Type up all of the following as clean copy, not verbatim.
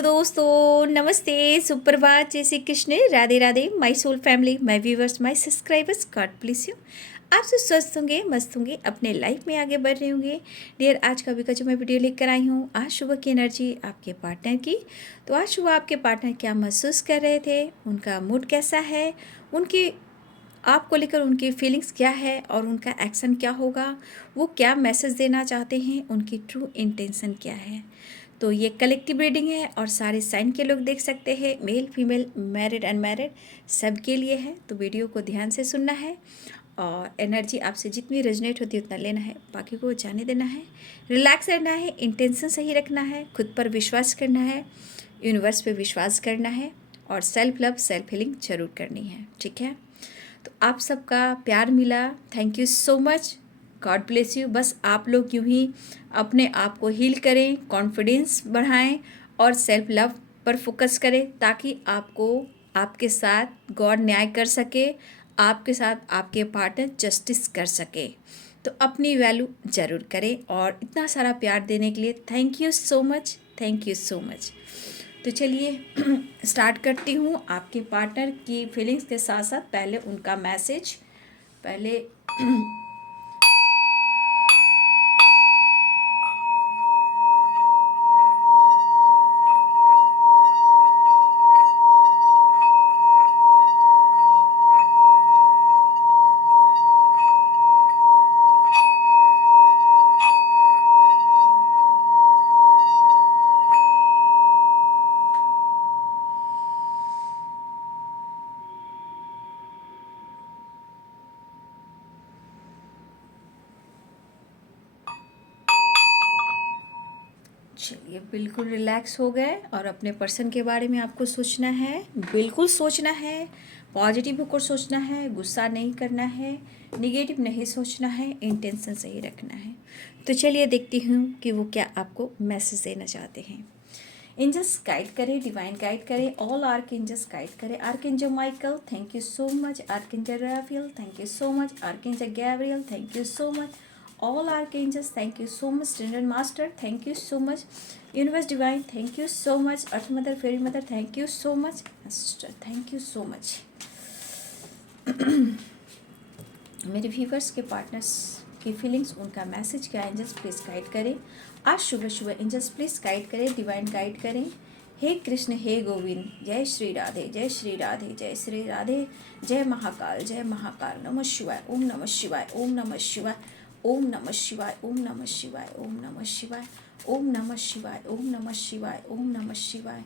Hello दोस्तों, नमस्ते, सुप्रभात, जय Shri Krishna, Radhe Radhe, my soul family, my viewers, my subscribers, God bless you. आप सब स्वस्थ होंगे, मस्त होंगे, अपने लाइफ में आगे बढ़ रहे होंगे। डियर, आज का जो मैं वीडियो लेकर आई हूँ, आज सुबह की एनर्जी आपके पार्टनर की। तो आज सुबह आपके पार्टनर क्या महसूस कर रहे थे, उनका मूड कैसा है, उनकी आपको लेकर उनकी फीलिंग्स क्या है और उनका एक्शन क्या होगा, वो क्या मैसेज देना चाहते हैं, उनकी ट्रू इंटेंशन क्या है। तो ये कलेक्टिव रीडिंग है और सारे साइन के लोग देख सकते हैं, मेल फीमेल, मैरिड अनमैरिड, सबके लिए है। तो वीडियो को ध्यान से सुनना है और एनर्जी आपसे जितनी रेजोनेट होती है उतना लेना है, बाकी को जाने देना है, रिलैक्स रहना है, इंटेंशन सही रखना है, खुद पर विश्वास करना है, यूनिवर्स पे विश्वास करना है और सेल्फ लव, सेल्फ हीलिंग जरूर करनी है। ठीक है, तो आप सबका प्यार मिला, thank you so much, God bless you. बस आप लोग यूं ही अपने आप को हील करें, कॉन्फिडेंस बढ़ाएं और सेल्फ लव पर फोकस करें, ताकि आपको आपके साथ गॉड न्याय कर सके, आपके साथ आपके पार्टनर जस्टिस कर सके। तो अपनी वैल्यू ज़रूर करें और इतना सारा प्यार देने के लिए thank you so much, thank you so much. तो चलिए स्टार्ट करती हूँ आपके पार्टनर की फीलिंग्स के साथ साथ पहले उनका मैसेज। पहले चलिए, बिल्कुल रिलैक्स हो गए और अपने पर्सन के बारे में आपको सोचना है, बिल्कुल सोचना है, पॉजिटिव होकर सोचना है, गुस्सा नहीं करना है, निगेटिव नहीं सोचना है, इंटेंशन सही रखना है। तो चलिए देखती हूँ कि वो क्या आपको मैसेज देना चाहते हैं। एंजल्स गाइड करें, डिवाइन गाइड करें, ऑल आर्कएंजल्स गाइड करें। Archangel Michael, thank you so much. Archangel Raphael, thank you so much. Archangel Gabriel, thank you so much. All archangels, thank you so much. General Master, thank you so much. Universe Divine, thank you so much. Earth Mother, Fairy Mother, thank you so much. Sister, thank you so much. मेरे viewers के partners की feelings, उनका message क्या, angels please guide करें। आज सुबह सुबह angels please guide करें, डिवाइन गाइड करें। हे कृष्ण, हे गोविंद, जय श्री राधे, जय श्री राधे, जय श्री राधे, जय महाकाल, जय महाकाल, नमः शिवाय, ओम नमः शिवाय, ओम नमः शिवाय, ओम नमः शिवाय, ओम नमः शिवाय, ओम नमः शिवाय, ओम नमः शिवाय, ओम नमः शिवाय, ओम नमः शिवाय,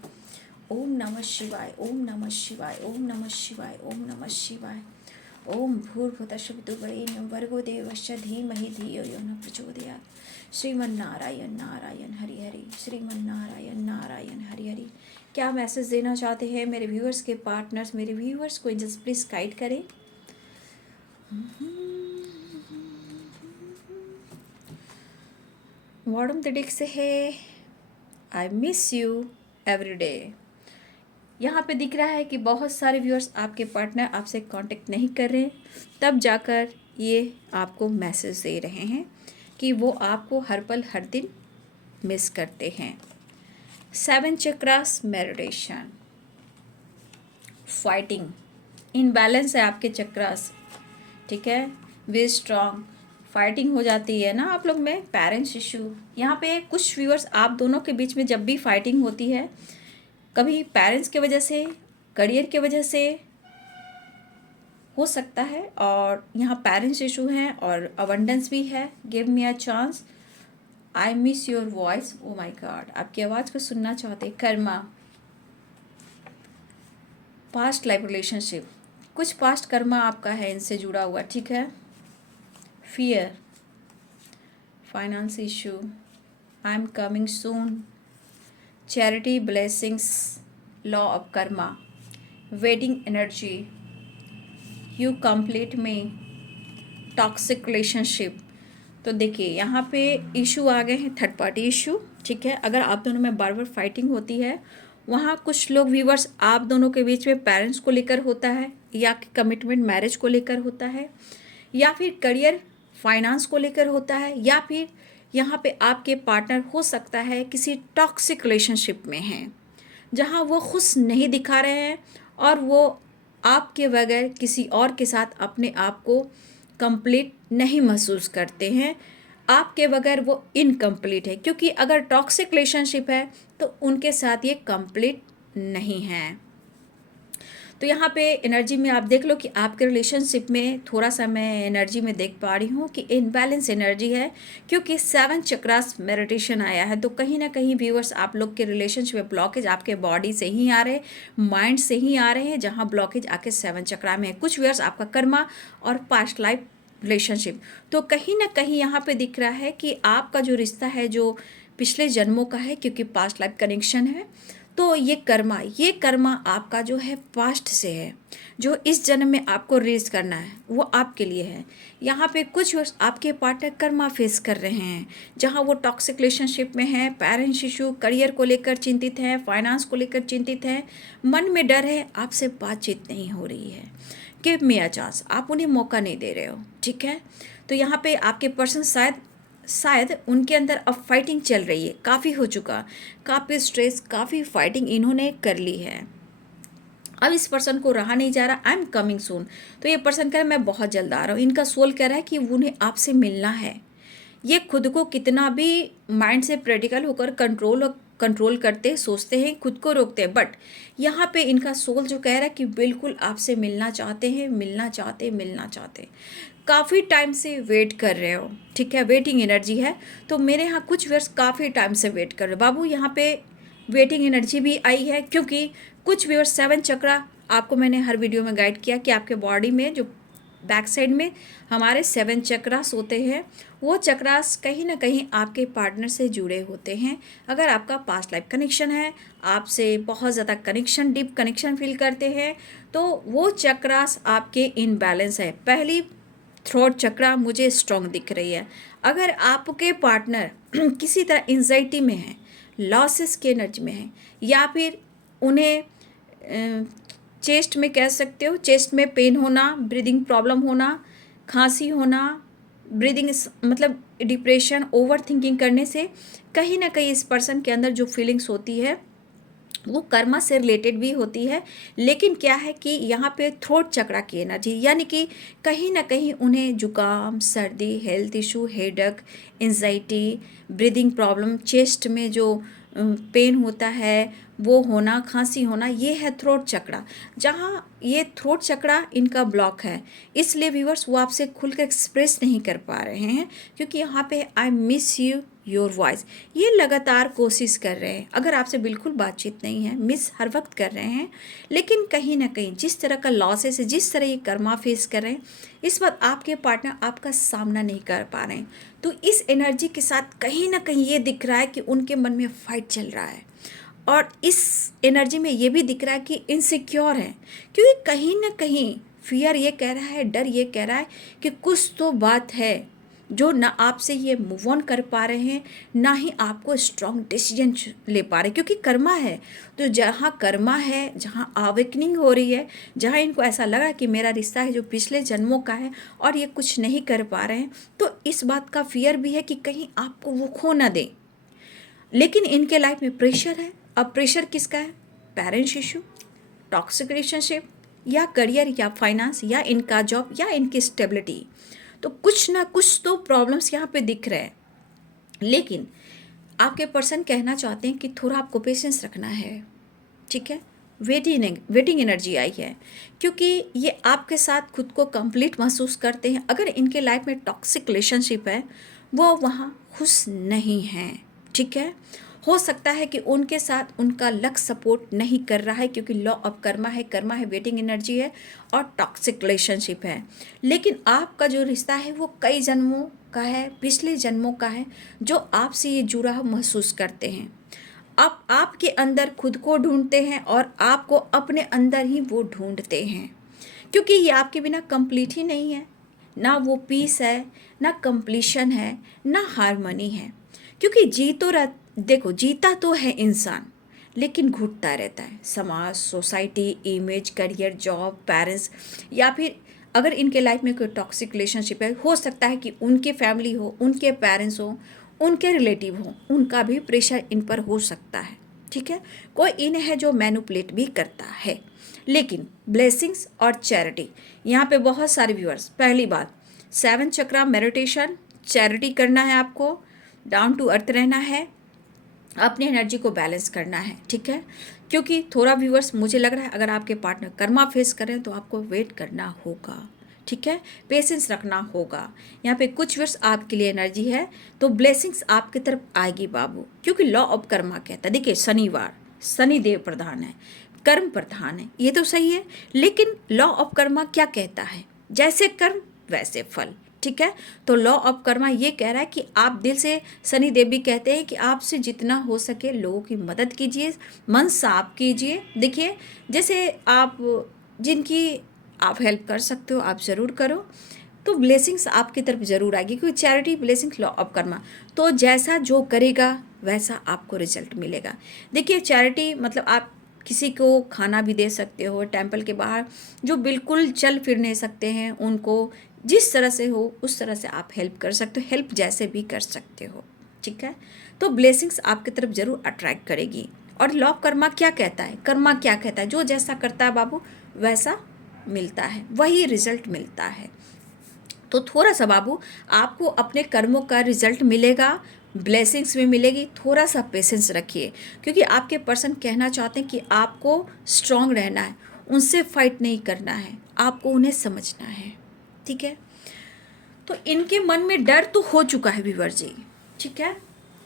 ओम नमः शिवाय, ओम नमः शिवाय, ओम नमः शिवाय, ओम नमः शिवाय, ओम भूर्भुवस्सुः भर्गो देवस्य धीमहि धियो यो न प्रचोदयात्। श्रीमन्नारायण नारायण हरि हरि, श्रीमन्नारायण नारायण हरि हरि। क्या मैसेज देना चाहते हैं मेरे व्यूअर्स के पार्टनर्स, मेरे व्यूअर्स को एंजल्स प्लीज गाइड करें। बॉटम द डेक से है I miss you every day. यहाँ पे दिख रहा है कि बहुत सारे व्यूअर्स आपके पार्टनर आपसे कांटेक्ट नहीं कर रहे, तब जाकर ये आपको मैसेज दे रहे हैं कि वो आपको हर पल हर दिन मिस करते हैं। 7 चक्रास मेडिटेशन, फाइटिंग, इनबैलेंस है आपके चक्रास। ठीक है, बी स्ट्रॉन्ग, फाइटिंग हो जाती है ना आप लोग में, पेरेंट्स इशू। यहाँ पे कुछ व्यूअर्स आप दोनों के बीच में जब भी फाइटिंग होती है, कभी पेरेंट्स के वजह से, करियर के वजह से हो सकता है, और यहाँ पेरेंट्स इशू हैं और अबंडेंस भी है। Give me a chance, I miss your voice, oh my God, आपकी आवाज़ को सुनना चाहते। कर्मा, पास्ट लाइफ रिलेशनशिप, कुछ पास्ट कर्मा आपका है इनसे जुड़ा हुआ। ठीक है, fear, finance issue, I am coming soon, charity, blessings, law of Karma, wedding energy, you complete में, टॉक्सिक रिलेशनशिप। तो देखिए यहाँ पे इशू आ गए हैं, थर्ड पार्टी इशू। ठीक है, अगर आप दोनों में बार बार फाइटिंग होती है, वहाँ कुछ लोग व्यूवर्स आप दोनों के बीच में पेरेंट्स को लेकर होता है, या कमिटमेंट मैरिज को लेकर होता है, या फिर करियर फाइनेंस को लेकर होता है, या फिर यहाँ पे आपके पार्टनर हो सकता है किसी टॉक्सिक रिलेशनशिप में हैं। जहाँ वो खुश नहीं दिखा रहे हैं और वो आपके बगैर किसी और के साथ अपने आप को कंप्लीट नहीं महसूस करते हैं। आपके बगैर वो इनकम्प्लीट है, क्योंकि अगर टॉक्सिक रिलेशनशिप है तो उनके साथ ये कंप्लीट नहीं है। तो यहाँ पे एनर्जी में आप देख लो कि आपके रिलेशनशिप में थोड़ा सा मैं एनर्जी में देख पा रही हूँ कि इनबैलेंस एनर्जी है, क्योंकि 7 चक्रास मेडिटेशन आया है। तो कहीं ना कहीं व्यूअर्स, आप लोग के रिलेशनशिप में ब्लॉकेज आपके बॉडी से ही आ रहे हैं, माइंड से ही आ रहे हैं, जहाँ ब्लॉकेज आके 7 चक्रा में है। कुछ व्यूअर्स आपका कर्मा और पास्ट लाइफ रिलेशनशिप, तो कहीं ना कहीं यहाँ पे दिख रहा है कि आपका जो रिश्ता है जो पिछले जन्मों का है, क्योंकि पास्ट लाइफ कनेक्शन है। तो ये कर्मा आपका जो है पास्ट से है, जो इस जन्म में आपको रिलीज करना है वो आपके लिए है। यहाँ पे कुछ वर्ष आपके पार्टनर कर्मा फेस कर रहे हैं, जहाँ वो टॉक्सिक रिलेशनशिप में है, पेरेंट्स इशू, करियर को लेकर चिंतित हैं, फाइनेंस को लेकर चिंतित हैं, मन में डर है, आपसे बातचीत नहीं हो रही है। गिव मी अ चांस, आप उन्हें मौका नहीं दे रहे हो, ठीक है। तो यहाँ पे आपके पर्सन शायद उनके अंदर अब फाइटिंग चल रही है, काफ़ी हो चुका, काफ़ी स्ट्रेस, काफ़ी फाइटिंग इन्होंने कर ली है। अब इस पर्सन को रहा नहीं जा रहा, आई एम कमिंग सून। तो ये पर्सन कह रहा है मैं बहुत जल्द आ रहा हूँ। इनका सोल कह रहा है कि उन्हें आपसे मिलना है। ये खुद को कितना भी माइंड से प्रैक्टिकल होकर कंट्रोल करते, सोचते हैं, खुद को रोकते हैं, बट यहाँ पे इनका सोल जो कह रहा है कि बिल्कुल आपसे मिलना चाहते हैं, मिलना चाहते। काफ़ी टाइम से वेट कर रहे हो, ठीक है, वेटिंग एनर्जी है। तो मेरे यहाँ कुछ वर्ष काफ़ी टाइम से वेट कर रहे हो बाबू। यहाँ पे वेटिंग एनर्जी भी आई है, क्योंकि कुछ व्यूअर्स 7 चक्रा, आपको मैंने हर वीडियो में गाइड किया कि आपके बॉडी में जो बैक साइड में हमारे 7 चक्रास होते हैं, वो चक्रास कहीं ना कहीं आपके पार्टनर से जुड़े होते हैं। अगर आपका पास्ट लाइफ कनेक्शन है, आपसे बहुत ज़्यादा कनेक्शन, डीप कनेक्शन फील करते हैं, तो वो चक्रास आपके इनबैलेंस है। पहली थ्रोट चक्रा मुझे स्ट्रॉन्ग दिख रही है। अगर आपके पार्टनर किसी तरह एंजाइटी में है, लॉसेस की एनर्जी में है, या फिर उन्हें चेस्ट में कह सकते हो, चेस्ट में पेन होना, ब्रीदिंग प्रॉब्लम होना, खांसी होना, ब्रीदिंग मतलब डिप्रेशन, ओवर थिंकिंग करने से कहीं ना कहीं इस पर्सन के अंदर जो फीलिंग्स होती है वो कर्मा से रिलेटेड भी होती है। लेकिन क्या है कि यहाँ पे थ्रोट चक्रा की एनर्जी, यानी कि कहीं ना कहीं उन्हें जुकाम, सर्दी, health issue, headache, anxiety, breathing problem, chest में जो पेन होता है वो होना, खांसी होना, ये है थ्रोट चक्रा। जहाँ ये थ्रोट चक्रा इनका ब्लॉक है, इसलिए व्यूअर्स वो आपसे खुलकर एक्सप्रेस नहीं कर पा रहे हैं, क्योंकि यहाँ पे I miss you your voice ये लगातार कोशिश कर रहे हैं। अगर आपसे बिल्कुल बातचीत नहीं है, मिस हर वक्त कर रहे हैं, लेकिन कहीं ना कहीं जिस तरह का लॉसेस है, जिस तरह ये कर्मा फेस कर रहे हैं, इस वक्त आपके पार्टनर आपका सामना नहीं कर पा रहे हैं। तो इस एनर्जी के साथ कहीं ना कहीं ये दिख रहा है कि उनके मन में फाइट चल रहा है, और इस एनर्जी में ये भी दिख रहा है कि इनसिक्योर है, क्योंकि कहीं ना कहीं फियर ये कह रहा है, डर ये कह रहा है कि कुछ तो बात है जो ना आपसे ये मूव ऑन कर पा रहे हैं, ना ही आपको स्ट्रॉन्ग डिसीजन ले पा रहे, क्योंकि कर्मा है। तो जहाँ कर्मा है, जहाँ अवेकनिंग हो रही है, जहाँ इनको ऐसा लगा कि मेरा रिश्ता है जो पिछले जन्मों का है और ये कुछ नहीं कर पा रहे हैं, तो इस बात का फियर भी है कि कहीं आपको वो खो ना दे। लेकिन इनके लाइफ में प्रेशर है। अब प्रेशर किसका है? पेरेंट्स इशू, टॉक्सिक रिलेशनशिप, या करियर, या फाइनेंस, या इनका जॉब, या इनकी स्टेबिलिटी। तो कुछ ना कुछ तो प्रॉब्लम्स यहाँ पे दिख रहे हैं। लेकिन आपके पर्सन कहना चाहते हैं कि थोड़ा आपको पेशेंस रखना है, ठीक है। वेटिंग एनर्जी आई है, क्योंकि ये आपके साथ खुद को कंप्लीट महसूस करते हैं। अगर इनके लाइफ में टॉक्सिक रिलेशनशिप है, वो वहाँ खुश नहीं हैं, ठीक है। हो सकता है कि उनके साथ उनका लक सपोर्ट नहीं कर रहा है, क्योंकि लॉ ऑफ कर्मा है, वेटिंग एनर्जी है और टॉक्सिक रिलेशनशिप है। लेकिन आपका जो रिश्ता है वो कई जन्मों का है, पिछले जन्मों का है, जो आपसे ये जुड़ा महसूस करते हैं। आप आपके अंदर खुद को ढूंढते हैं और आपको अपने अंदर ही वो ढूंढते हैं, क्योंकि ये आपके बिना कंप्लीट ही नहीं है। ना वो पीस है, ना कंप्लीशन है, ना हारमोनी है। क्योंकि देखो, जीता तो है इंसान, लेकिन घुटता रहता है। समाज, society, image, career, job, parents, या फिर अगर इनके लाइफ में कोई टॉक्सिक रिलेशनशिप है, हो सकता है कि उनके फैमिली हो, उनके पेरेंट्स हो, उनके रिलेटिव हो, उनका भी प्रेशर इन पर हो सकता है, ठीक है। कोई इन है जो मैनिपुलेट भी करता है। लेकिन ब्लेसिंग्स और चैरिटी, यहाँ पे बहुत सारे व्यूअर्स, पहली बात 7 चक्रा मेडिटेशन, चैरिटी करना है आपको, डाउन टू अर्थ रहना है, अपनी एनर्जी को बैलेंस करना है, ठीक है। क्योंकि थोड़ा व्यूअर्स मुझे लग रहा है अगर आपके पार्टनर कर्मा फेस करें तो आपको वेट करना होगा, ठीक है, पेशेंस रखना होगा। यहाँ पे कुछ व्यूअर्स आपके लिए एनर्जी है तो ब्लेसिंग्स आपकी तरफ आएगी बाबू, क्योंकि लॉ ऑफ कर्मा कहता है, देखिए शनिवार, शनिदेव प्रधान है, कर्म प्रधान है, ये तो सही है। लेकिन लॉ ऑफ कर्मा क्या कहता है, जैसे कर्म वैसे फल, ठीक है। तो लॉ ऑफ कर्मा ये कह रहा है कि आप दिल से, शनि देव भी कहते हैं कि आपसे जितना हो सके लोगों की मदद कीजिए, मन साफ कीजिए। देखिए जैसे आप जिनकी आप हेल्प कर सकते हो आप ज़रूर करो, तो ब्लेसिंग्स आपकी तरफ ज़रूर आएगी, क्योंकि charity blessings law of Karma, तो जैसा जो करेगा वैसा आपको रिजल्ट मिलेगा। देखिए चैरिटी मतलब आप किसी को खाना भी दे सकते हो, टेंपल के बाहर जो बिल्कुल चल फिर नहीं सकते हैं उनको जिस तरह से हो उस तरह से आप हेल्प कर सकते हो, हेल्प जैसे भी कर सकते हो, ठीक है। तो ब्लेसिंग्स आपकी तरफ ज़रूर अट्रैक्ट करेगी। और लॉ ऑफ कर्मा क्या कहता है, कर्मा क्या कहता है, जो जैसा करता है बाबू वैसा मिलता है, वही रिजल्ट मिलता है। तो थोड़ा सा बाबू आपको अपने कर्मों का रिजल्ट मिलेगा, ब्लेसिंग्स में मिलेगी, थोड़ा सा पेशेंस रखिए, क्योंकि आपके पर्सन कहना चाहते हैं कि आपको स्ट्रांग रहना है, उनसे फाइट नहीं करना है, आपको उन्हें समझना है, ठीक है। तो इनके मन में डर तो हो चुका है व्यूअर जी, ठीक है।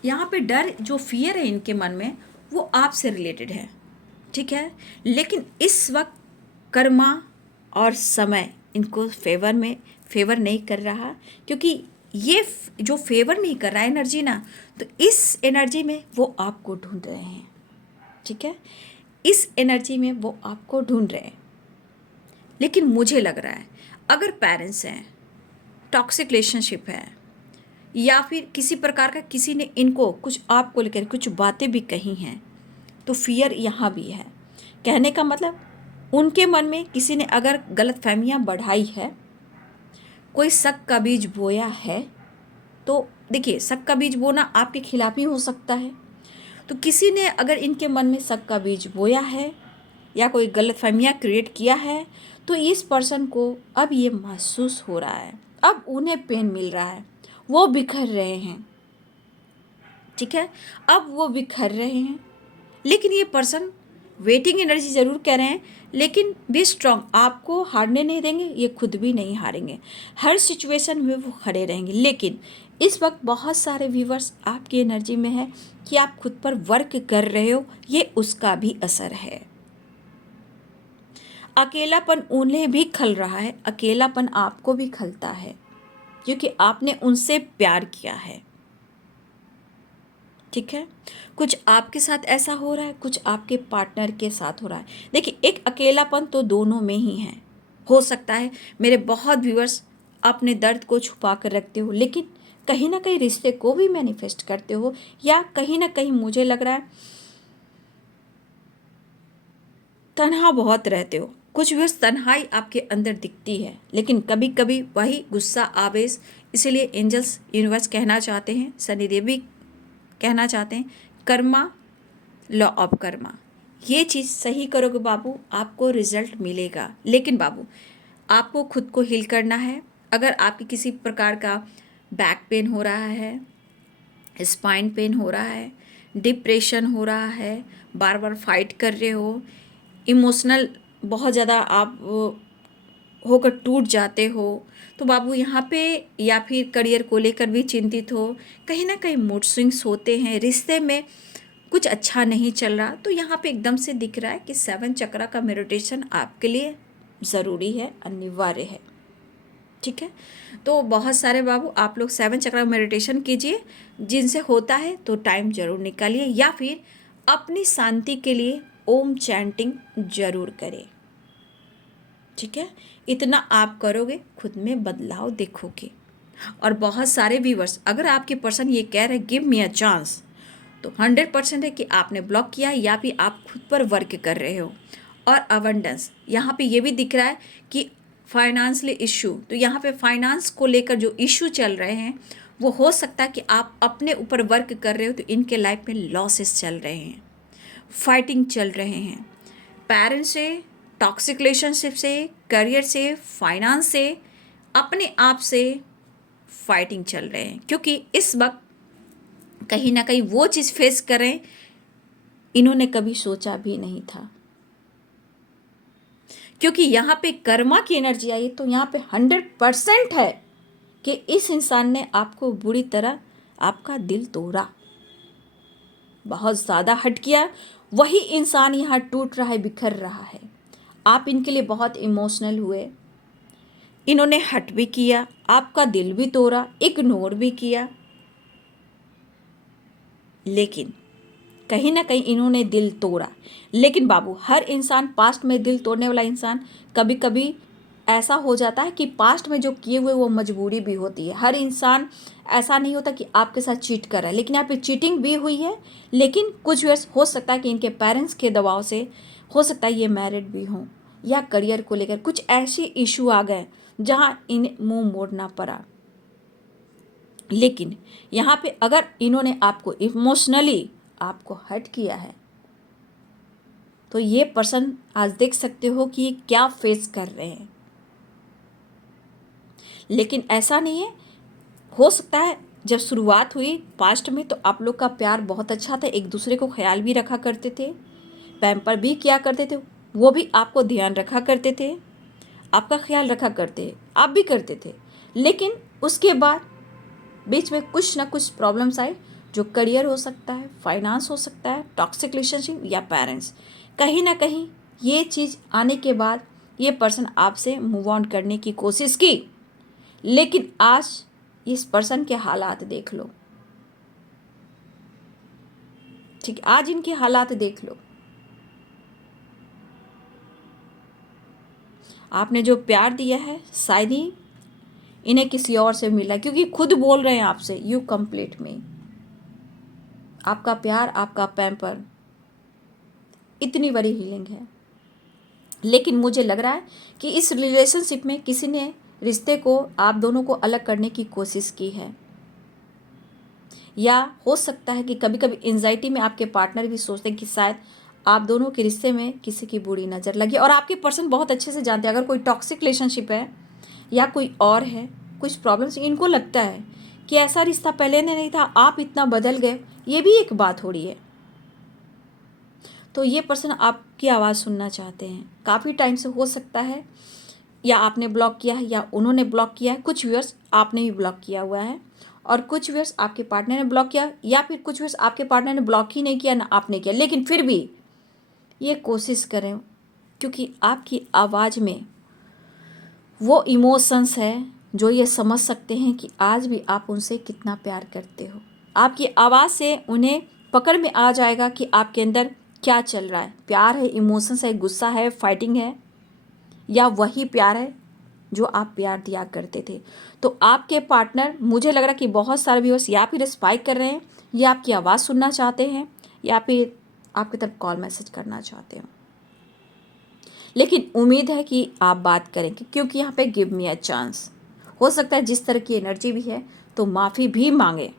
यहाँ पे डर जो फियर है इनके मन में वो आपसे रिलेटेड है, ठीक है। लेकिन इस वक्त कर्मा और समय इनको फेवर नहीं कर रहा, क्योंकि ये जो फेवर नहीं कर रहा है एनर्जी ना, तो इस एनर्जी में वो आपको ढूंढ रहे हैं, ठीक है, इस एनर्जी में वो आपको ढूंढ रहे हैं। लेकिन मुझे लग रहा है अगर पेरेंट्स हैं, टॉक्सिक रिलेशनशिप है, या फिर किसी प्रकार का किसी ने इनको कुछ आपको लेकर कुछ बातें भी कही हैं, तो फियर यहाँ भी है। कहने का मतलब उनके मन में किसी ने अगर गलत फहमियाँ बढ़ाई है, कोई शक का बीज बोया है, तो देखिए शक का बीज बोना आपके खिलाफ ही हो सकता है। तो किसी ने अगर इनके मन में शक का बीज बोया है या कोई गलत फहमियाँ क्रिएट किया है, तो इस पर्सन को अब ये महसूस हो रहा है, अब उन्हें पेन मिल रहा है, वो बिखर रहे हैं, ठीक है, अब वो बिखर रहे हैं। लेकिन ये पर्सन वेटिंग एनर्जी ज़रूर कह रहे हैं, लेकिन बी स्ट्रांग, आपको हारने नहीं देंगे, ये खुद भी नहीं हारेंगे, हर सिचुएशन में वो खड़े रहेंगे। लेकिन इस वक्त बहुत सारे व्यूवर्स आपकी एनर्जी में है कि आप खुद पर वर्क कर रहे हो, ये उसका भी असर है। अकेलापन उन्हें भी खल रहा है, अकेलापन आपको भी खलता है, क्योंकि आपने उनसे प्यार किया है, ठीक है। कुछ आपके साथ ऐसा हो रहा है, कुछ आपके पार्टनर के साथ हो रहा है। देखिए एक अकेलापन तो दोनों में ही है, हो सकता है मेरे बहुत व्यूअर्स अपने दर्द को छुपा कर रखते हो, लेकिन कहीं ना कहीं रिश्ते को भी मैनिफेस्ट करते हो, या कहीं ना कहीं मुझे लग रहा है तन्हा बहुत रहते हो। कुछ व्यूअर्स तन्हाई आपके अंदर दिखती है, लेकिन कभी कभी वही गुस्सा आवेश, इसीलिए एंजल्स यूनिवर्स कहना चाहते हैं, शनिदेव भी कहना चाहते हैं, कर्मा लॉ ऑफ कर्मा, ये चीज़ सही करोगे बाबू आपको रिजल्ट मिलेगा। लेकिन बाबू आपको खुद को हील करना है। अगर आपकी किसी प्रकार का बैक पेन हो रहा है, स्पाइन पेन हो रहा है, डिप्रेशन हो रहा है, बार बार फाइट कर रहे हो, इमोशनल बहुत ज़्यादा आप होकर टूट जाते हो, तो बाबू यहाँ पे, या फिर करियर को लेकर भी चिंतित हो, कहीं ना कहीं मूड स्विंग्स होते हैं, रिश्ते में कुछ अच्छा नहीं चल रहा, तो यहाँ पे एकदम से दिख रहा है कि 7 चक्रा का मेडिटेशन आपके लिए ज़रूरी है, अनिवार्य है, ठीक है। तो बहुत सारे बाबू आप लोग 7 चक्रा मेडिटेशन कीजिए, जिनसे होता है तो टाइम ज़रूर निकालिए, या फिर अपनी शांति के लिए ओम चैंटिंग ज़रूर करें, ठीक है। इतना आप करोगे खुद में बदलाव देखोगे। और बहुत सारे व्यूवर्स अगर आपके पर्सन ये कह रहे गिव मी अ चांस, तो 100% है कि आपने ब्लॉक किया है या फिर आप खुद पर वर्क कर रहे हो। और अबंडेंस यहाँ पे ये भी दिख रहा है कि फाइनेंशियल इशू, तो यहाँ पे फाइनेंस को लेकर जो इशू चल रहे हैं वो हो सकता है कि आप अपने ऊपर वर्क कर रहे हो, तो इनके लाइफ में लॉसेस चल रहे हैं, फाइटिंग चल रहे हैं। पेरेंट्स से, टॉक्सिक रिलेशनशिप से, करियर से, फाइनेंस से, अपने आप से फाइटिंग चल रहे हैं, क्योंकि इस वक्त कहीं ना कहीं वो चीज़ फेस करें इन्होंने कभी सोचा भी नहीं था। क्योंकि यहाँ पे कर्मा की एनर्जी आई तो यहाँ पे 100% है कि इस इंसान ने आपको बुरी तरह आपका दिल तोड़ा, बहुत ज़्यादा हट किया। वही इंसान यहाँ टूट रहा है, बिखर रहा है। आप इनके लिए बहुत इमोशनल हुए, इन्होंने हट भी किया, आपका दिल भी तोड़ा, इग्नोर भी किया, लेकिन कहीं ना कहीं इन्होंने दिल तोड़ा। लेकिन बाबू, हर इंसान पास्ट में दिल तोड़ने वाला इंसान, कभी कभी ऐसा हो जाता है कि पास्ट में जो किए हुए वो मजबूरी भी होती है। हर इंसान ऐसा नहीं होता कि आपके साथ चीट कर रहा है, लेकिन यहाँ पे चीटिंग भी हुई है। लेकिन कुछ वर्ष हो सकता है कि इनके पेरेंट्स के दबाव से, हो सकता है ये मैरिड भी हों, या करियर को लेकर कुछ ऐसे इशू आ गए जहाँ इन्हें मुंह मोड़ना पड़ा। लेकिन यहाँ पे अगर इन्होंने आपको इमोशनली आपको हर्ट किया है तो ये पर्सन आज देख सकते हो कि ये क्या फेस कर रहे हैं। लेकिन ऐसा नहीं है, हो सकता है जब शुरुआत हुई पास्ट में तो आप लोग का प्यार बहुत अच्छा था, एक दूसरे को ख्याल भी रखा करते थे, पैम्पर भी किया करते थे, वो भी आपको ध्यान रखा करते थे, आपका ख्याल रखा करते, आप भी करते थे। लेकिन उसके बाद बीच में कुछ ना कुछ प्रॉब्लम्स आए, जो करियर हो सकता है, फाइनेंस हो सकता है, टॉक्सिक रिलेशनशिप या पेरेंट्स। कहीं ना कहीं ये चीज़ आने के बाद ये पर्सन आपसे मूव ऑन करने की कोशिश की, लेकिन आज इस पर्सन के हालात देख लो। ठीक, आज इनके हालात देख लो। आपने जो प्यार दिया है शायद ही इन्हें किसी और से मिला, क्योंकि खुद बोल रहे हैं आपसे, यू कंप्लीट मी। आपका प्यार, आपका पैम्पर, इतनी बड़ी हीलिंग है। लेकिन मुझे लग रहा है कि इस रिलेशनशिप में किसी ने रिश्ते को, आप दोनों को अलग करने की कोशिश की है। या हो सकता है कि कभी कभी एंजाइटी में आपके पार्टनर भी सोचते हैं कि शायद आप दोनों के रिश्ते में किसी की बुरी नज़र लगी, और आपके पर्सन बहुत अच्छे से जानते हैं अगर कोई टॉक्सिक रिलेशनशिप है या कोई और है, कुछ प्रॉब्लम्स, इनको लगता है कि ऐसा रिश्ता पहले ने नहीं था, आप इतना बदल गए, ये भी एक बात हो रही है। तो ये पर्सन आपकी आवाज़ सुनना चाहते हैं काफ़ी टाइम से, हो सकता है या आपने ब्लॉक किया है या उन्होंने ब्लॉक किया है। कुछ व्यूअर्स आपने भी ब्लॉक किया हुआ है, और कुछ व्यूअर्स आपके पार्टनर ने ब्लॉक किया, या फिर कुछ व्यूअर्स आपके पार्टनर ने ब्लॉक ही नहीं किया ना आपने किया, लेकिन फिर भी ये कोशिश करें, क्योंकि आपकी आवाज़ में वो इमोशंस है जो ये समझ सकते हैं कि आज भी आप उनसे कितना प्यार करते हो। आपकी आवाज़ से उन्हें पकड़ में आ जाएगा कि आपके अंदर क्या चल रहा है, प्यार है, इमोशंस है, गुस्सा है, फाइटिंग है, या वही प्यार है जो आप प्यार दिया करते थे। तो आपके पार्टनर, मुझे लग रहा है कि बहुत सारे व्यूअर्स या फिर स्पाइक कर रहे हैं, या आपकी आवाज़ सुनना चाहते हैं, या फिर आपकी तरफ कॉल मैसेज करना चाहते हो। लेकिन उम्मीद है कि आप बात करेंगे, क्योंकि यहाँ पे गिव मी अ चांस, हो सकता है जिस तरह की एनर्जी भी है तो माफ़ी भी मांगे।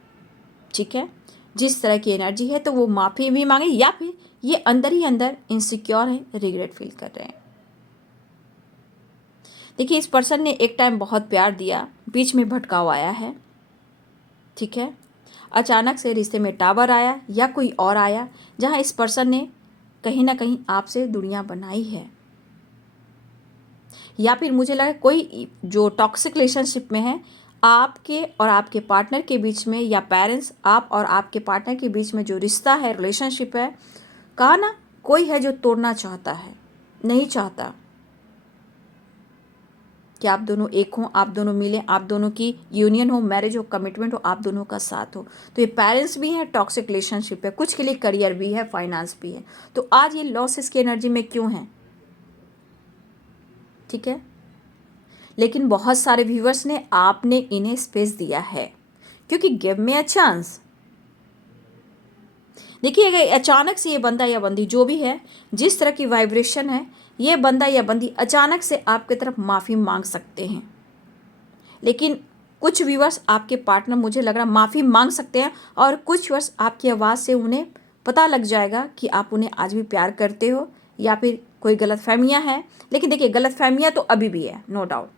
ठीक है, जिस तरह की एनर्जी है तो वो माफ़ी भी मांगे, या फिर ये अंदर ही अंदर इनसिक्योर है, रिग्रेट फील कर रहे हैं। देखिए, इस पर्सन ने एक टाइम बहुत प्यार दिया, बीच में भटकाव आया है। ठीक है, अचानक से रिश्ते में टावर आया या कोई और आया, जहाँ इस पर्सन ने कहीं ना कहीं आपसे दुनिया बनाई है। या फिर मुझे लगा कोई जो टॉक्सिक रिलेशनशिप में है, आपके और आपके पार्टनर के बीच में, या पेरेंट्स, आप और आपके पार्टनर के बीच में जो रिश्ता है, रिलेशनशिप है, कहा ना, कोई है जो तोड़ना चाहता है, नहीं चाहता कि आप दोनों एक हों, आप दोनों मिलें, आप दोनों की यूनियन हो, मैरिज हो, कमिटमेंट हो, आप दोनों का साथ हो। तो ये पेरेंट्स भी हैं, टॉक्सिक रिलेशनशिप है, कुछ के लिए करियर भी है, फाइनेंस भी है। तो आज ये लॉसेस की एनर्जी में क्यों है? ठीक है, लेकिन बहुत सारे व्यूवर्स ने, आपने इन्हें स्पेस दिया है, क्योंकि गिव मी अ चांस। देखिए, अचानक से ये बंदा या बंदी जो भी है, जिस तरह की वाइब्रेशन है, ये बंदा या बंदी अचानक से आपकी तरफ माफ़ी मांग सकते हैं। लेकिन कुछ व्यूवर्स, आपके पार्टनर, मुझे लग रहा माफ़ी मांग सकते हैं, और कुछ व्यूवर्स आपकी आवाज़ से उन्हें पता लग जाएगा कि आप उन्हें आज भी प्यार करते हो या फिर कोई गलतफहमियां हैं। लेकिन देखिए, गलतफहमियां तो अभी भी है, नो डाउट,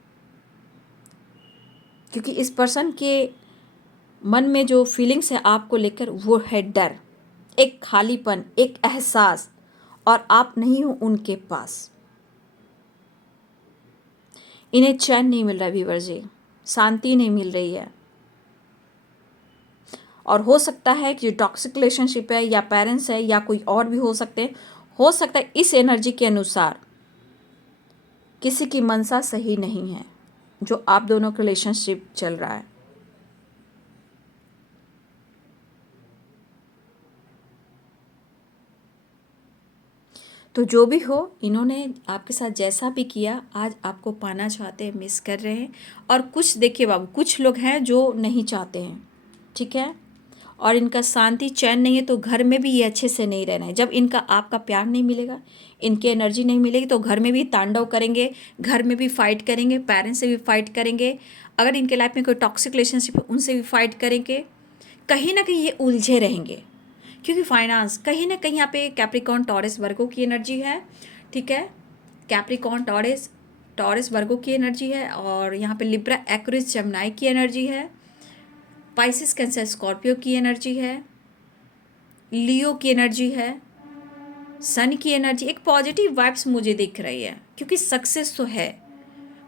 क्योंकि इस पर्सन के मन में जो फीलिंग्स है आपको लेकर वो है डर, एक खालीपन, एक एहसास, और आप नहीं हो उनके पास। इन्हें चैन नहीं मिल रहा है व्यूअर्स जी, शांति नहीं मिल रही है। और हो सकता है कि जो टॉक्सिक रिलेशनशिप है या पेरेंट्स है या कोई और भी हो सकते हैं, हो सकता है इस एनर्जी के अनुसार किसी की मनसा सही नहीं है जो आप दोनों का रिलेशनशिप चल रहा है। तो जो भी हो, इन्होंने आपके साथ जैसा भी किया, आज आपको पाना चाहते हैं, मिस कर रहे हैं। और कुछ देखिए बाबू, कुछ लोग हैं जो नहीं चाहते हैं, ठीक है, और इनका शांति चैन नहीं है, तो घर में भी ये अच्छे से नहीं रहना है। जब इनका आपका प्यार नहीं मिलेगा, इनकी एनर्जी नहीं मिलेगी, तो घर में भी तांडव करेंगे, घर में भी फाइट करेंगे, पेरेंट्स से भी फाइट करेंगे, अगर इनके लाइफ में कोई टॉक्सिक रिलेशनशिप है उनसे भी फाइट करेंगे। कहीं ना कहीं ये उलझे रहेंगे, क्योंकि फाइनेंस कहीं ना कहीं यहाँ पे कैप्रिकॉर्न टॉरस वर्गो की एनर्जी है, ठीक है, कैप्रिकॉर्न टॉरस टॉरस वर्गो की एनर्जी है, और यहाँ पे लिब्रा एक्वेरियस जेमिनी की एनर्जी है, पाइसिस कैंसर स्कॉर्पियो की एनर्जी है, लियो की एनर्जी है, सन की एनर्जी। एक पॉजिटिव वाइब्स मुझे दिख रही है, क्योंकि सक्सेस तो है,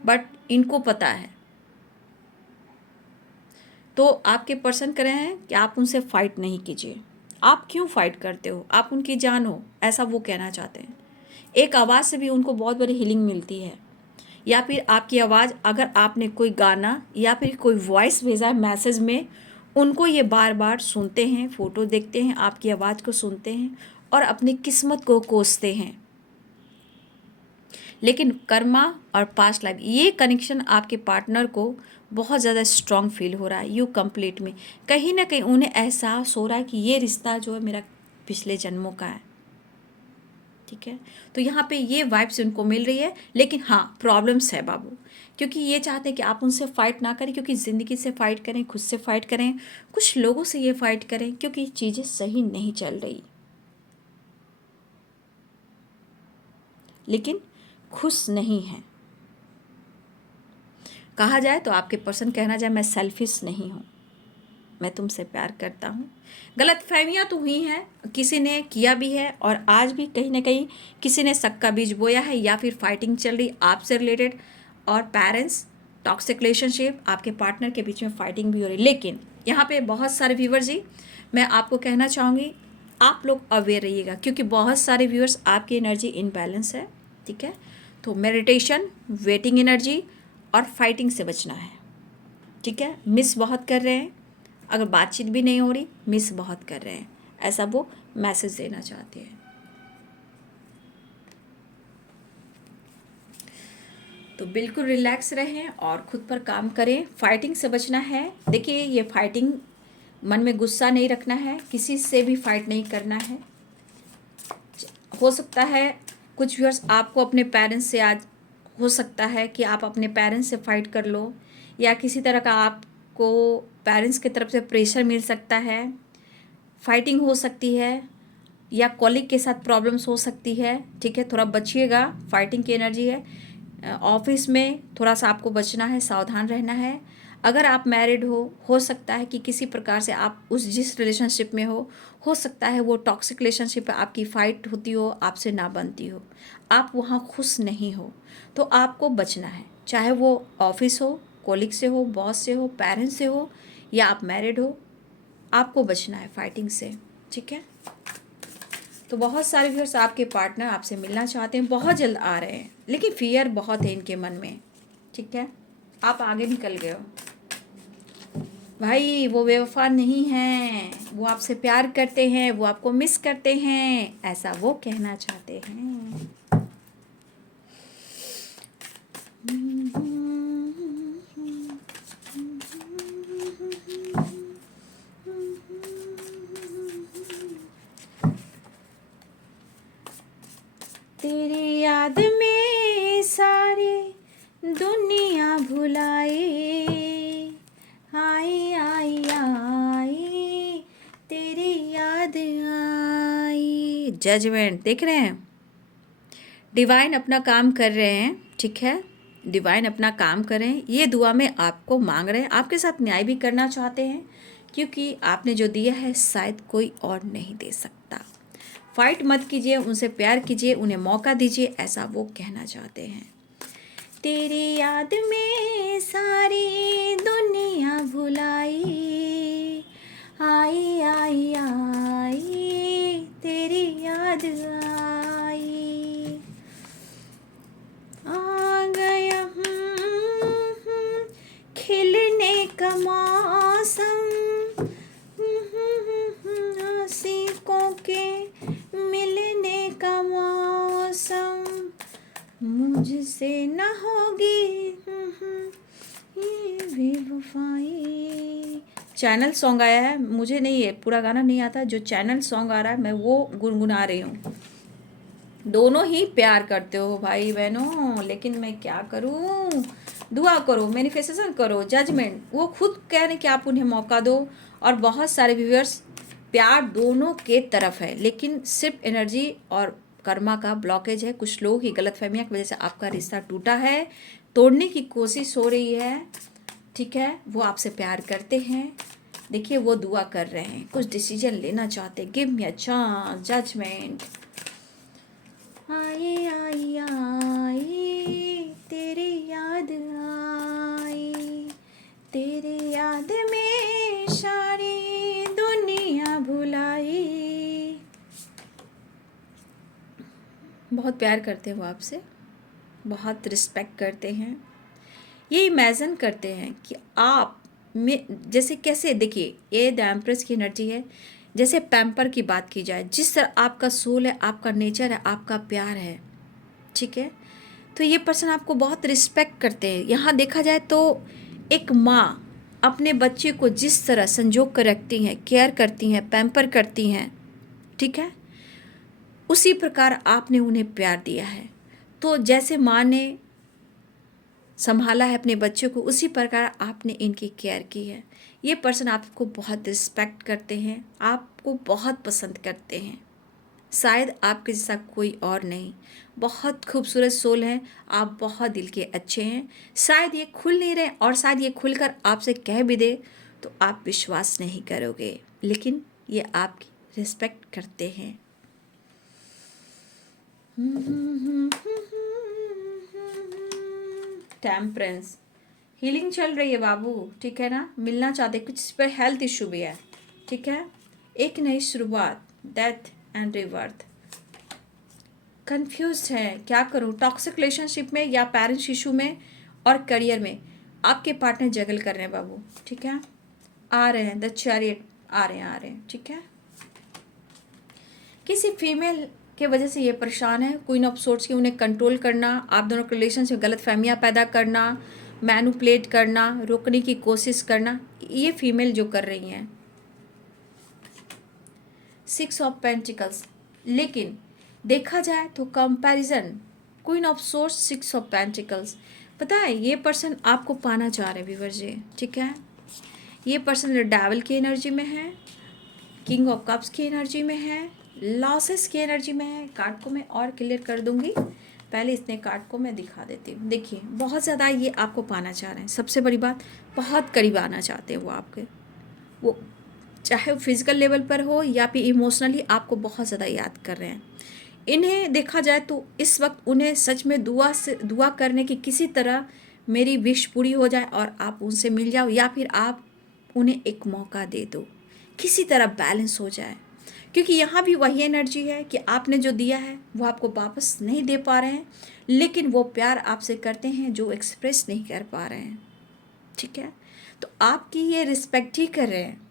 बट इनको पता है। तो आपके पर्सन कह रहे हैं कि आप उनसे फाइट नहीं कीजिए। आप क्यों फाइट करते हो, आप उनकी जान हो, ऐसा वो कहना चाहते हैं। एक आवाज़ से भी उनको बहुत बड़ी हीलिंग मिलती है, या फिर आपकी आवाज़, अगर आपने कोई गाना या फिर कोई वॉइस भेजा है मैसेज में, उनको ये बार बार सुनते हैं, फ़ोटो देखते हैं, आपकी आवाज़ को सुनते हैं और अपनी किस्मत को कोसते हैं। लेकिन कर्मा और पास्ट लाइफ, ये कनेक्शन आपके पार्टनर को बहुत ज़्यादा स्ट्रॉन्ग फील हो रहा है। यू कंप्लीट में कहीं ना कहीं उन्हें एहसास हो रहा है कि ये रिश्ता जो है मेरा पिछले जन्मों का है, ठीक है। तो यहाँ पे ये वाइब्स उनको मिल रही है। लेकिन हाँ, प्रॉब्लम्स है बाबू, क्योंकि ये चाहते हैं कि आप उनसे फ़ाइट ना करें, क्योंकि ज़िंदगी से फ़ाइट करें, खुद से फ़ाइट करें, कुछ लोगों से ये फ़ाइट करें, क्योंकि चीज़ें सही नहीं चल रही, लेकिन खुश नहीं हैं। कहा जाए तो आपके पर्सन कहना जाए, मैं सेल्फिश नहीं हूँ, मैं तुमसे प्यार करता हूँ। गलतफहमियाँ तो हुई हैं, किसी ने किया भी है, और आज भी कहीं ना कहीं किसी ने शक का बीज बोया है, या फिर फाइटिंग चल रही आपसे रिलेटेड, और पेरेंट्स, टॉक्सिक रिलेशनशिप, आपके पार्टनर के बीच में फाइटिंग भी हो रही। लेकिन यहाँ पे बहुत सारे व्यूअर्स जी, मैं आपको कहना चाहूँगी, आप लोग अवेयर रहिएगा, क्योंकि बहुत सारे व्यूअर्स आपकी एनर्जी इनबैलेंस है, ठीक है। तो मेडिटेशन, वेटिंग एनर्जी और फाइटिंग से बचना है, ठीक है। मिस बहुत कर रहे हैं, अगर बातचीत भी नहीं हो रही, मिस बहुत कर रहे हैं, ऐसा वो मैसेज देना चाहते हैं। तो बिल्कुल रिलैक्स रहें और खुद पर काम करें, फाइटिंग से बचना है। देखिए, ये फाइटिंग, मन में गुस्सा नहीं रखना है, किसी से भी फाइट नहीं करना है। हो सकता है कुछ व्यूअर्स आपको अपने पेरेंट्स से, आज हो सकता है कि आप अपने पेरेंट्स से फाइट कर लो, या किसी तरह का आपको पेरेंट्स की तरफ से प्रेशर मिल सकता है, फाइटिंग हो सकती है, या कॉलिग के साथ प्रॉब्लम्स हो सकती है, ठीक है। थोड़ा बचिएगा, फाइटिंग की एनर्जी है। ऑफिस में थोड़ा सा आपको बचना है, सावधान रहना है। अगर आप मैरिड हो सकता है कि किसी प्रकार से आप उस जिस रिलेशनशिप में हो सकता है वो टॉक्सिक रिलेशनशिप है, आपकी फ़ाइट होती हो, आपसे ना बनती हो, आप वहाँ खुश नहीं हो, तो आपको बचना है। चाहे वो ऑफिस हो, कॉलिग से हो, बॉस से हो, पेरेंट्स से हो, या आप मैरिड हो, आपको बचना है फाइटिंग से, ठीक है। तो बहुत सारे व्यूअर्स, आपके पार्टनर आपसे मिलना चाहते हैं, बहुत जल्द आ रहे हैं, लेकिन फियर बहुत है इनके मन में, ठीक है। आप आगे निकल गए हो भाई, वो बेवफा नहीं हैं, वो आपसे प्यार करते हैं, वो आपको मिस करते हैं, ऐसा वो कहना चाहते हैं। तेरी याद में सारी दुनिया भुलाए, आई आई आई तेरी याद जजमेंट देख रहे हैं। डिवाइन अपना काम कर रहे हैं, ठीक है, डिवाइन अपना काम करें, ये दुआ में आपको मांग रहे हैं, आपके साथ न्याय भी करना चाहते हैं, क्योंकि आपने जो दिया है शायद कोई और नहीं दे सकता। फाइट मत कीजिए, उनसे प्यार कीजिए, उन्हें मौका दीजिए, ऐसा वो कहना चाहते हैं। तेरी याद में सारी दुनिया भुलाई, आई आई आई तेरी याद आई, आ गया खिलने का मौसम, आशिकों के मिलने का मौसम, मुझसे न होगी ये बेवफाई। चैनल सॉन्ग आया है, मुझे नहीं है पूरा गाना नहीं आता, जो चैनल सॉन्ग आ रहा है मैं वो गुनगुना रही हूँ। दोनों ही प्यार करते हो भाई बहनों, लेकिन मैं क्या करूँ। दुआ करो, मैनिफेस्टेशन करो, जजमेंट वो खुद कह रहे हैं कि आप उन्हें मौका दो। और बहुत सारे व्यूअर्स प्यार दोनों के तरफ है, लेकिन सिर्फ एनर्जी और कर्मा का ब्लॉकेज है। कुछ लोग ही गलतफहमियां की वजह से आपका रिश्ता टूटा है, तोड़ने की कोशिश हो रही है, ठीक है। वो आपसे प्यार करते हैं, देखिए वो दुआ कर रहे हैं, कुछ डिसीजन लेना चाहते हैं। Give me a chance, judgment. आई आई आई तेरी याद आई, तेरी याद में सारी दुनिया भुलाई। बहुत प्यार करते हैं वो आपसे, बहुत रिस्पेक्ट करते हैं। ये इमेजिन करते हैं कि आप में जैसे कैसे, देखिए ये द एम्प्रेस की एनर्जी है। जैसे पैम्पर की बात की जाए, जिस तरह आपका सोल है, आपका नेचर है, आपका प्यार है, ठीक है, तो ये पर्सन आपको बहुत रिस्पेक्ट करते हैं। यहाँ देखा जाए तो एक माँ अपने बच्चे को जिस तरह संजोग कर रखती हैं, केयर करती हैं, पैम्पर करती हैं, ठीक है, उसी प्रकार आपने उन्हें प्यार दिया है। तो जैसे माँ ने संभाला है अपने बच्चों को, उसी प्रकार आपने इनकी केयर की है। ये पर्सन आपको बहुत रिस्पेक्ट करते हैं, आपको बहुत पसंद करते हैं, शायद आपके जैसा कोई और नहीं। बहुत खूबसूरत सोल हैं आप, बहुत दिल के अच्छे हैं। शायद ये खुल नहीं रहे, और शायद ये खुलकर आपसे कह भी दे तो आप विश्वास नहीं करोगे, लेकिन ये आपकी रिस्पेक्ट करते हैं। टेम्परेंस, हीलिंग चल रही है बाबू, ठीक है ना, मिलना चाहते, कुछ पर हेल्थ इशू भी है, ठीक है। एक नई शुरुआत, डेथ एंड रिबर्थ। कंफ्यूज है, क्या करूँ, टॉक्सिक रिलेशनशिप में या पेरेंट्स इशू में और करियर में आपके पार्टनर जगल कर रहे हैं बाबू, ठीक है। आ रहे हैं द चैरियट, आ रहे हैं, ठीक है। किसी फीमेल के वजह से ये परेशान है, क्वीन ऑफ सोर्ड्स की, उन्हें कंट्रोल करना, आप दोनों के रिलेशन से गलत फहमियाँ पैदा करना, मैनिपुलेट करना, रोकने की कोशिश करना, ये फीमेल जो कर रही हैं। 6 ऑफ पेंटिकल्स, लेकिन देखा जाए तो comparison, queen of swords, 6 of pentacles. पता है ये पर्सन आपको पाना चाह रहे हैं व्यूअर जी, ठीक है। ये पर्सन डेविल की एनर्जी में है, किंग ऑफ कप्स की एनर्जी में है, लॉसेस की एनर्जी में है। कार्ड को मैं और क्लियर कर दूंगी, पहले इतने कार्ड को मैं दिखा देती हूँ। देखिए बहुत ज़्यादा ये आपको पाना चाह रहे हैं, सबसे बड़ी बात बहुत करीब आना चाहते हैं वो आपके, वो चाहे फिजिकल लेवल पर हो या फिर इमोशनली आपको बहुत ज़्यादा याद कर रहे हैं। इन्हें देखा जाए तो इस वक्त उन्हें सच में दुआ करने की, किसी तरह मेरी विश पूरी हो जाए और आप उनसे मिल जाओ, या फिर आप उन्हें एक मौका दे दो, किसी तरह बैलेंस हो जाए। क्योंकि यहाँ भी वही एनर्जी है कि आपने जो दिया है वो आपको वापस नहीं दे पा रहे हैं, लेकिन वो प्यार आपसे करते हैं जो एक्सप्रेस नहीं कर पा रहे हैं, ठीक है। तो आपकी ये रिस्पेक्ट ही कर रहे हैं।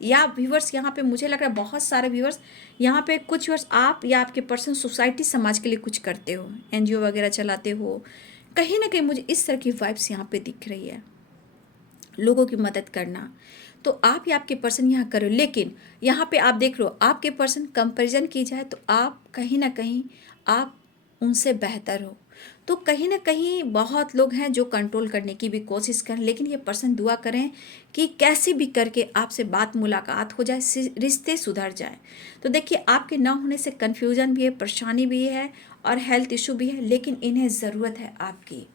या व्यूवर्स यहाँ पे मुझे लग रहा है बहुत सारे व्यूवर्स यहाँ पे, कुछ व्यूवर्स आप या आपके पर्सन सोसाइटी समाज के लिए कुछ करते हो, एनजीओ वगैरह चलाते हो, कहीं ना कहीं मुझे इस तरह की वाइब्स यहाँ पे दिख रही है, लोगों की मदद करना। तो आप या आपके पर्सन यहाँ करो, लेकिन यहाँ पे आप देख लो आपके पर्सन, कंपैरिजन की जाए तो आप कहीं ना कहीं आप उनसे बेहतर हो। तो कहीं ना कहीं बहुत लोग हैं जो कंट्रोल करने की भी कोशिश करें, लेकिन ये पर्सन दुआ करें कि कैसे भी करके आपसे बात मुलाकात हो जाए, रिश्ते सुधर जाए। तो देखिए, आपके ना होने से कन्फ्यूजन भी है, परेशानी भी है और हेल्थ इशू भी है, लेकिन इन्हें ज़रूरत है आपकी,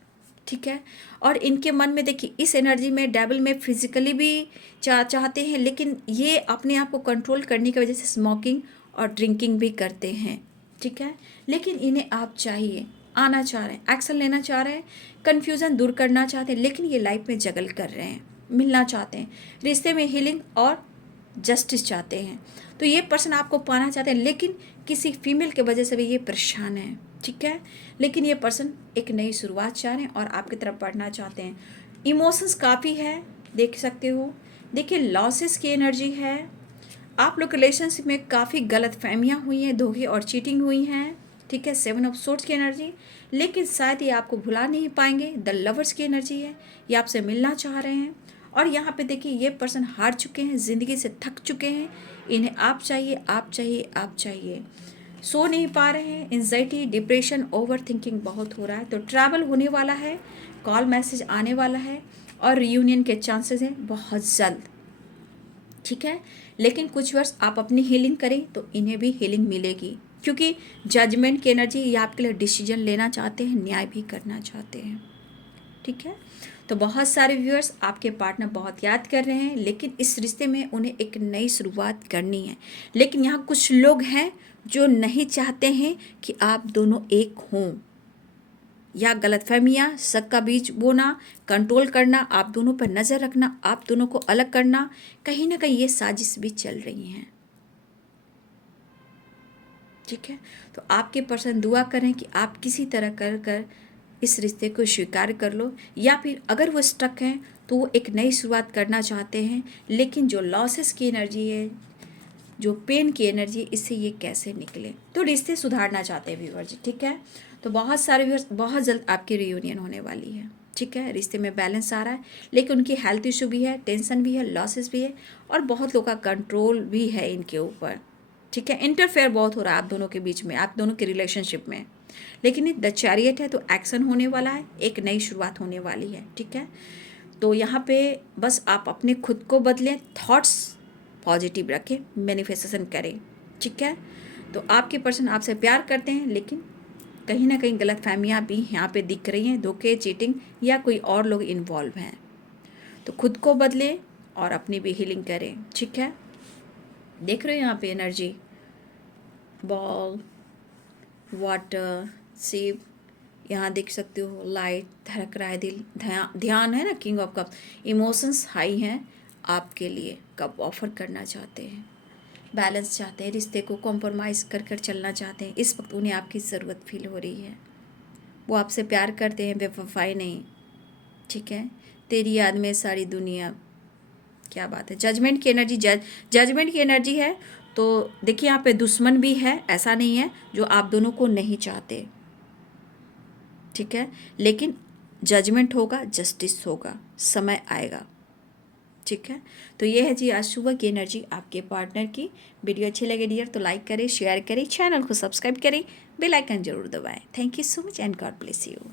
ठीक है। और इनके मन में देखिए, इस एनर्जी में डेविल में फिजिकली भी चाहते हैं, लेकिन ये अपने आप को कंट्रोल करने की वजह से स्मोकिंग और ड्रिंकिंग भी करते हैं, ठीक है। लेकिन इन्हें आप चाहिए, आना चाह रहे हैं, एक्शन लेना चाह रहे हैं, कन्फ्यूज़न दूर करना चाहते हैं, लेकिन ये लाइफ में जगल कर रहे हैं, मिलना चाहते हैं, रिश्ते में हीलिंग और जस्टिस चाहते हैं। तो ये पर्सन आपको पाना चाहते हैं, लेकिन किसी फीमेल के वजह से भी ये परेशान है, ठीक है। लेकिन ये पर्सन एक नई शुरुआत चाह रहे हैं और आपकी तरफ बढ़ना चाहते हैं। इमोशंस काफ़ी है, देख सकते हो। देखिए, लॉसेस की एनर्जी है, आप लोग रिलेशनशिप में काफ़ी गलत फहमियाँ हुई हैं, धोखे और चीटिंग हुई हैं, ठीक है। 7 ऑफ सोर्ड्स की एनर्जी, लेकिन शायद ये आपको भुला नहीं पाएंगे। द लवर्स की एनर्जी है, ये आपसे मिलना चाह रहे हैं। और यहाँ पे देखिए, ये पर्सन हार चुके हैं, ज़िंदगी से थक चुके हैं, इन्हें आप चाहिए, आप चाहिए, आप चाहिए। सो नहीं पा रहे हैं, एंजाइटी, डिप्रेशन, ओवर थिंकिंग बहुत हो रहा है। तो ट्रैवल होने वाला है, कॉल मैसेज आने वाला है और रियूनियन के चांसेस हैं बहुत जल्द, ठीक है। लेकिन कुछ वर्ष आप अपनी हीलिंग करें तो इन्हें भी हीलिंग मिलेगी, क्योंकि जजमेंट की एनर्जी, ये आपके लिए डिसीजन लेना चाहते हैं, न्याय भी करना चाहते हैं, ठीक है। तो बहुत सारे व्यूअर्स आपके पार्टनर बहुत याद कर रहे हैं, लेकिन इस रिश्ते में उन्हें एक नई शुरुआत करनी है। लेकिन यहाँ कुछ लोग हैं जो नहीं चाहते हैं कि आप दोनों एक हों, या गलतफहमियाँ, शक का बीज बोना, कंट्रोल करना, आप दोनों पर नज़र रखना, आप दोनों को अलग करना, कहीं ना कहीं ये साजिश भी चल रही हैं, ठीक है। तो आपके पर्सन दुआ करें कि आप किसी तरह कर कर इस रिश्ते को स्वीकार कर लो, या फिर अगर वो स्टक हैं तो वो एक नई शुरुआत करना चाहते हैं, लेकिन जो लॉसेस की एनर्जी है, जो पेन की एनर्जी, इससे ये कैसे निकले। तो रिश्ते सुधारना चाहते हैं व्यूअर जी, ठीक है। तो बहुत सारे व्यूअर्स, बहुत जल्द आपकी रियूनियन होने वाली है, ठीक है। रिश्ते में बैलेंस आ रहा है, लेकिन उनकी हेल्थ इशू भी है, टेंशन भी है, लॉसेस भी है, और बहुत लोग का कंट्रोल भी है इनके ऊपर, ठीक है। इंटरफेयर बहुत हो रहा है आप दोनों के बीच में, आप दोनों के रिलेशनशिप में। लेकिन द चैरियट है, तो एक्शन होने वाला है, एक नई शुरुआत होने वाली है, ठीक है। तो यहाँ पे बस आप अपने खुद को बदलें, थॉट्स पॉजिटिव रखें, मैनिफेस्टेशन करें, ठीक है। तो आपके पर्सन आपसे प्यार करते हैं, लेकिन कहीं ना कहीं गलत फहमियाँ भी यहाँ पे दिख रही हैं, धोखे, चीटिंग या कोई और लोग इन्वॉल्व हैं। तो खुद को बदलें और अपनी भी हीलिंग करें, ठीक है। देख रहे हो यहाँ पे एनर्जी, बॉल, वाटर, शिप, यहाँ देख सकते हो लाइट, धड़क रहा है दिल, ध्यान है ना, king of cup. Emotions high हैं आपके लिए, कब ऑफर करना चाहते हैं, बैलेंस चाहते हैं, रिश्ते को कॉम्प्रोमाइज़ कर कर चलना चाहते हैं। इस वक्त उन्हें आपकी ज़रूरत फील हो रही है, वो आपसे प्यार करते हैं, बेवफाई नहीं, ठीक है। तेरी याद में सारी दुनिया, क्या बात है। जजमेंट की एनर्जी, जजमेंट की एनर्जी है। तो देखिए, यहाँ पे दुश्मन भी है, ऐसा नहीं है, जो आप दोनों को नहीं चाहते, ठीक है। लेकिन जजमेंट होगा, जस्टिस होगा, समय आएगा, ठीक है। तो ये है जी आज सुबह की एनर्जी आपके पार्टनर की। वीडियो अच्छी लगे डियर तो लाइक करें, शेयर करें, चैनल को सब्सक्राइब करें, बेल आइकन जरूर दबाएं। Thank you so much and God bless you.